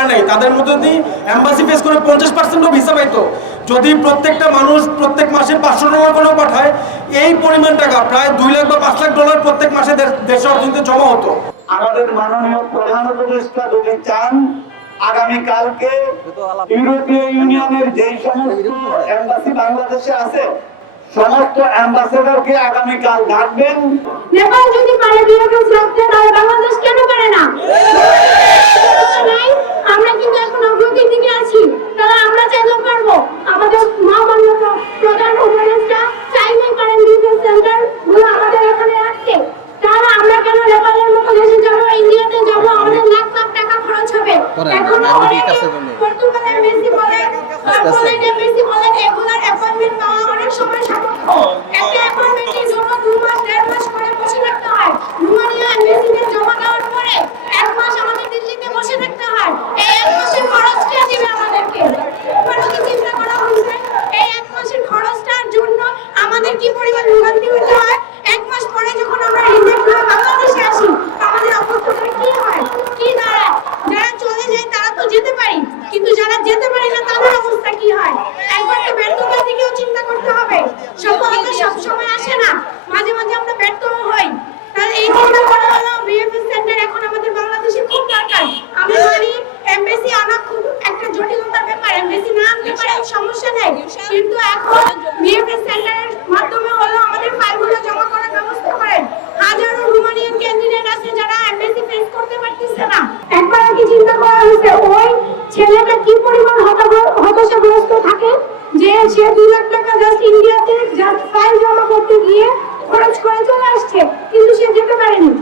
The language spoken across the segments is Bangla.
পারে নাই তাদের মধ্যে যদি এম্বাসি ফেস করে 50% ভিসা পাইতো, যদি প্রত্যেকটা মানুষ প্রত্যেক মাসে $500 করে পাঠায়, এই পরিমাণ টাকা প্রায় 2 লাখ বা 5 লাখ ডলার প্রত্যেক মাসে দেশের অর্থনীতিতে জমা হতো। আমাদের মাননীয় প্রধান উপদেষ্টা যদি চান আগামীকালকে ইউরোপীয় ইউনিয়নের যেই সমস্ত এম্বাসি বাংলাদেশে আছে সমস্ত অ্যাম্বাসেডরকে আগামীকাল ডাকবেন। নেপাল যদি পারে বিএফএস রাখতে, তাহলে বাংলাদেশ কেন পারে না? আমরা কিন্তু এখন অগ্রগতির দিকে আছি, তাহলে আমরা চাইলেও পারবো। আমাদের মহামান্য প্রধান উপদেষ্টা চাইলে পারেন বিএফএস সেন্টার গুলো আমাদের এখানে রাখতে। তাহলে আমরা কেন নেপালের মতো দেশে যাবো, ইন্ডিয়াতে যাবো, আমাদের লাখ লাখ টাকা খরচ হবে। এখন পর্তুগাল এমবেসি বলেন, পোল্যান্ড এমবেসি বলেন, এগুলার অ্যাপয়েন্টমেন্ট পাওয়া অনেক সময় সাপেক্ষ। একটা অ্যাপয়েন্টমেন্টের জন্য 2 মাস 1.5 মাস করে বসে থাকতে হয়। রোমানিয়া এমবেসিতে জমা দেওয়ার পরে 1 মাস আমাদের দিল্লিতে বসে থাকতে হয়। এই 1 মাসের খরচ কে দিবে আমাদেরকে? এবারে কি চিন্তা করা হয়েছে এই 1 মাসের খরচটার জন্য আমাদের কি পরিমাণ ভোগান্তি হতে হয়? 1 মাস পরে যখন আমরা রিজেক্ট হয়ে বাংলাদেশে আসি, আমাদের অবস্থাটা কি হয়, কি দাঁড়ায়? যারা চলে যায় তারা তো যেতে পারি, কিন্তু যারা যেতে পারে না তাদের অবস্থা কি হয়? একবার তো ব্যর্থতার দিকেও চিন্তা করতে হবে। সফলতা সব সময় আসে না, মাঝে মাঝে আমরা ব্যর্থও হই। তাহলে এই চিন্তা করা হলো বিএফএস সেন্টার এখন আমাদের বাংলাদেশে খুব দরকার। আমি জানি এমবেসি আনা খুব একটা জটিলতার ব্যাপার, এমবেসি না আনতে পারে সমস্যা নেই, কিন্তু এখন বিএফএস সেন্টারের মাধ্যমে হলো আমাদের ফাইলগুলো জমা করার ব্যবস্থা করেন। হাজারো রোমানিয়ান ক্যান্ডিডেট আছে যারা এমবেসি ফেস করতে পারতেছে না। একবার কি চিন্তা করা হয়েছে ওই ছেলেটা কি পরিমাণ হতাশাগ্রস্ত থাকে যে সে 2 লাখ টাকা জাস্ট ইন্ডিয়াতে জাস্ট ফাইল জমা করতে গিয়ে খরচ করে চলে আসছে, কিন্তু সে যেতে পারেনি।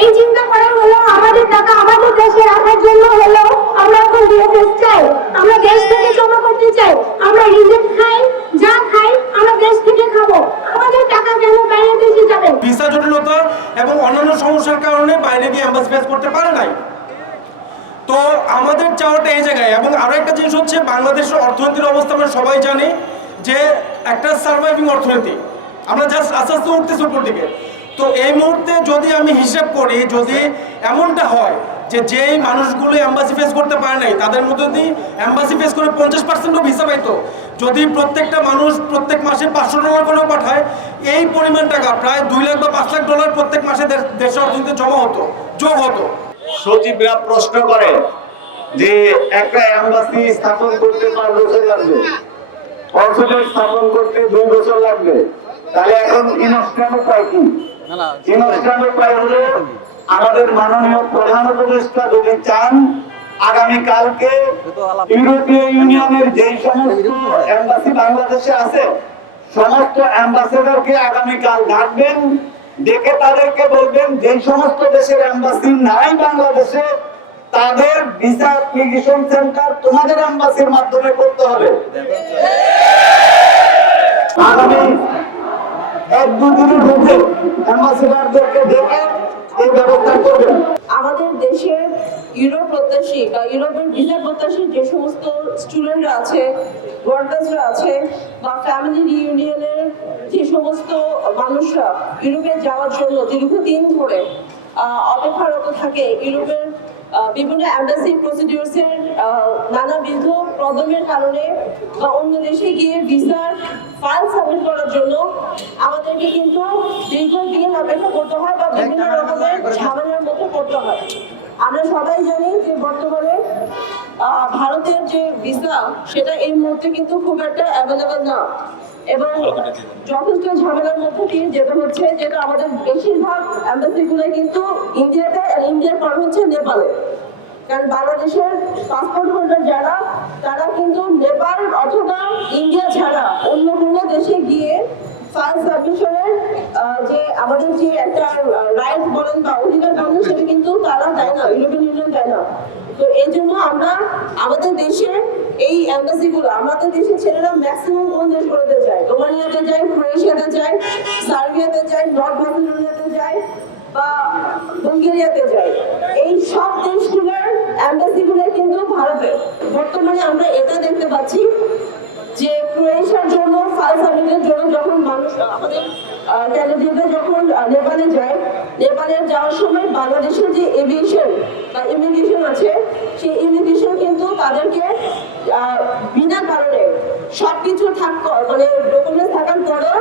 এই চিন্তা করা হলো আমাদের টাকা আমাদের দেশে রাখার জন্য হলো আমরা এখন বিএফএস চাই, আমরা দেশ থেকে জমা করতে চাই, আমরা রিজেক্ট খাই, যা খাই আমরা দেশ থেকে খাবো, আমাদের টাকা কেন বাইরে দেশে যাবে? ভিসা জটিলতা এবং অন্যান্য সমস্যার কারণে বাইরে গিয়ে এম্বাসি ফেস করতে পারে নাই। তো আমাদের চাওয়াটা এই জায়গায়। এবং আরো একটা জিনিস হচ্ছে, বাংলাদেশের অর্থনীতির অবস্থা আমরা সবাই জানি যে একটা সার্ভাইভিং অর্থনীতি, আমরা জাস্ট আস্তে আস্তে উঠতেছি উপর দিকে। তো এই মুহূর্তে যদি আমি হিসাব করি, যদি এমনটা হয় যে যেই মানুষগুলো এম্বাসি ফেস করতে পারে নাই তাদের মধ্যে যদি এম্বাসি ফেস করে 50% ভিসা পাইতো, যদি প্রত্যেকটা মানুষ প্রত্যেক মাসে $500 করে পাঠায়, এই পরিমাণ টাকা প্রায় 2 লাখ বা 5 লাখ ডলার প্রত্যেক মাসে দেশের অর্থনীতিতে জমা হতো, যোগ হতো। সচিবরা প্রশ্ন করে যে একটা এম্বাসি স্থাপন করতে 5 বছর লাগবে, কনসুলেট স্থাপন করতে 2 বছর লাগবে, তাহলে এখন ইনস্ট্যান্ট উপায় কি? ইনস্ট্যান্ট উপায় হলো আমাদের মাননীয় প্রধান উপদেষ্টা যদি চান আগামীকালকে ইউরোপীয় ইউনিয়নের যেই সমস্ত এম্বাসি বাংলাদেশে আছে সমস্ত অ্যাম্বাসেডরকে আগামীকাল ডাকবেন, ডেকে তাদেরকে বলবেন যেই সমস্ত দেশের এম্বাসি নাই বাংলাদেশে তাদের ভিসা অ্যাপ্লিকেশন সেন্টার তোমাদের এম্বাসির মাধ্যমে করতে হবে। আগামী 1-2 দিনের মধ্যে অ্যাম্বাসেডরদেরকে ডেকে এই ব্যবস্থা করবেন। আমাদের দেশের ইউরোপ প্রত্যাশী বা ইউরোপের ভিসা প্রত্যাশী যে সমস্ত স্টুডেন্টরা আছে, ওয়ার্কার্সরা আছে, বা ফ্যামিলি রিইউনিয়নের যে সমস্ত মানুষরা ইউরোপে যাওয়ার জন্য দীর্ঘদিন ধরে অপেক্ষারত থাকে, ইউরোপের বিভিন্ন অ্যাম্বাসি প্রসিডিউরসের নানাবিধ প্রবলেমের কারণে বা অন্য দেশে গিয়ে ভিসার ফাইল সাবমিট করার জন্য আমাদেরকে কিন্তু দীর্ঘদিন অপেক্ষা করতে হয় বা বিভিন্ন রকমের ঝামেলার মধ্যে পড়তে হয়। আমরা সবাই জানি যে বর্তমানে ভারতের যে ভিসা সেটা এই মুহূর্তে কিন্তু খুব একটা অ্যাভেলেবল না, এবং যথেষ্ট ঝামেলার মধ্যে দিয়ে যেতে হচ্ছে, যেটা আমাদের বেশিরভাগ অ্যাম্বাসিগুলো কিন্তু ইন্ডিয়াতে, ইন্ডিয়ার পর হচ্ছে নেপালে। কারণ বাংলাদেশের পাসপোর্ট হোল্ডার যারা, তারা কিন্তু নেপাল অথবা ইন্ডিয়া ছাড়া অন্য কোনো দেশে গিয়ে ফাইল সাবমিশনের যে আমাদের যে একটা রাইট বলেন বা অধিকার বলেন সেটা কিন্তু তারা দেয় না, ইউরোপিয়ান ইউনিয়ন দেয় না। তো এই জন্য আমরা আমাদের দেশে এই এম্বাসিগুলো, আমাদের দেশের ছেলেরা ম্যাক্সিমাম কোন দেশগুলোতে যায়, রোমানিয়াতে যায়, ক্রোয়েশিয়াতে যায়, সার্বিয়াতে যায়, নর্থ ম্যাসেডোনিয়াতে যায় বা বুলগেরিয়াতে যায়। এই সব দেশগুলোর এম্বাসিগুলো কিন্তু ভারতে। বর্তমানে আমরা এটা দেখতে পাচ্ছি যে ক্রোয়েশিয়ার জন্য ফাইল সাবমিটের জন্য যখন মানুষ আমাদের ক্যান্ডিডেটরা যখন নেপালে যায়, নেপালে যাওয়ার সময় বাংলাদেশের যে এভিয়েশন বা ইমিগ্রেশন আছে, সেই ইমিগ্রেশন কিন্তু তাদেরকে বিনা কারণে সবকিছু মানে ডকুমেন্ট থাকার পরেও,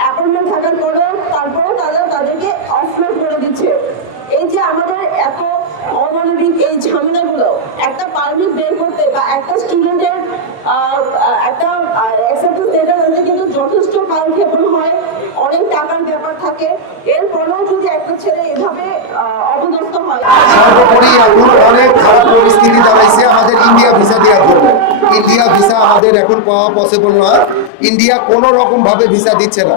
অ্যাপয়েন্টমেন্ট থাকার পরেও তারপরেও তাদেরকে অফলোড করে দিচ্ছে। এই যে আমাদের এত অমানবিক এই ঝামেলাগুলো, একটা পারমিট বের করতে বা একটা স্টুডেন্টের একটা অ্যাকসেপ্টেন্স লেটার আনতে কিন্তু যথেষ্ট কালক্ষেপণ হয়, অনেক টাকার ব্যাপার থাকে। এরপরেও যদি একটা ছেলে এভাবে অপদস্থ হয়, সর্বোপরি এখন অনেক খারাপ পরিস্থিতি দাঁড়াইছে আমাদের ইন্ডিয়া ভিসা দেওয়ার জন্য। ইন্ডিয়া ভিসা আমাদের এখন পাওয়া পসিবল না। ইন্ডিয়া কোনো রকম ভাবে ভিসা দিচ্ছে না,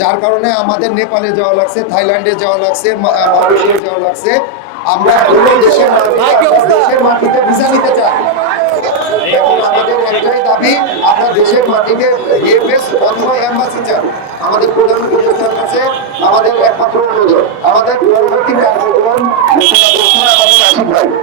যার কারণে আমাদের নেপালে যাওয়া লাগছে, থাইল্যান্ডে যাওয়া লাগছে, মালয়েশিয়া যাওয়া লাগছে। আমরা কোনো দেশের মাটিতে ভিসা নিতে চাই। এখন আমাদের একটাই দাবি, আমরা দেশের মাটিতে এফএস অথবা এম্বাসি চাই। আমাদের প্রধান উপদেষ্টার কাছে আমাদের একমাত্র অনুরোধ, আমাদের পরবর্তী কার্যক্রম আমাদের আশীর্বাদ।